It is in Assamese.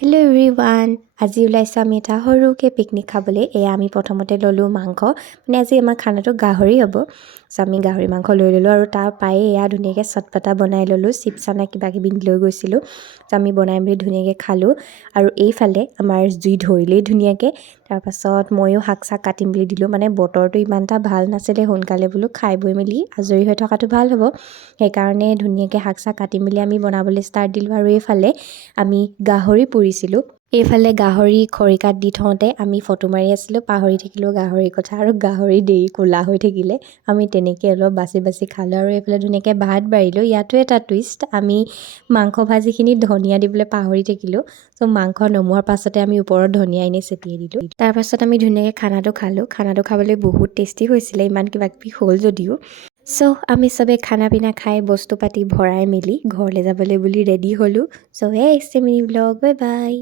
হেল্ল' এভৰিৱান আজি ওলাইছোঁ আমি এটা সৰুকৈ পিকনিক খাবলৈ এয়া আমি প্ৰথমতে ল'লোঁ মাংস মানে আজি আমাৰ খানাটো গাহৰি হ'ব চ' আমি গাহৰি মাংস লৈ ল'লোঁ আৰু তাৰ পায়ে এয়া ধুনীয়াকৈ চটপটা বনাই ল'লোঁ চিপছ চানা কিবা কিবি লৈ গৈছিলোঁ চ' আমি বনাই মেলি ধুনীয়াকৈ খালোঁ আৰু এইফালে আমাৰ জুই ধৰিলেই ধুনীয়াকৈ তাৰপাছত ময়ো শাক চাক কাটিম বুলি দিলোঁ মানে বতৰটো ইমান এটা ভাল নাছিলে সোনকালে বোলো খাই বৈ মেলি আজৰি হৈ থকাটো ভাল হ'ব সেইকাৰণে ধুনীয়াকৈ শাক চাক কাটি মেলি আমি বনাবলৈ ষ্টাৰ্ট দিলোঁ আৰু এইফালে আমি গাহৰি পুৰিছিলোঁ এইফালে গাহৰি খৰিকাত দি থওঁতে আমি ফটো মাৰি আছিলোঁ পাহৰি থাকিলোঁ গাহৰিৰ কথা আৰু গাহৰি দেৰি ক'লা হৈ থাকিলে আমি তেনেকৈ অলপ বাচি বাচি খালোঁ আৰু এইফালে ধুনীয়াকৈ ভাত বাঢ়িলোঁ ইয়াতো এটা টুইষ্ট আমি মাংস ভাজিখিনিত ধনিয়া দিবলৈ পাহৰি থাকিলোঁ চ' মাংস নমোৱাৰ পাছতে আমি ওপৰত ধনিয়া এনেই ছটিয়াই দিলোঁ তাৰপাছত আমি ধুনীয়াকৈ খানাটো খাবলৈ বহুত টেষ্টি হৈছিলে ইমান কিবা কিবি হ'ল যদিও চ' আমি চবে খানা পিনা খাই বস্তু পাতি ভৰাই মেলি ঘৰলৈ যাবলৈ বুলি ৰেডি হ'লোঁ চ' এই মিনি ব্লগ বাই বাই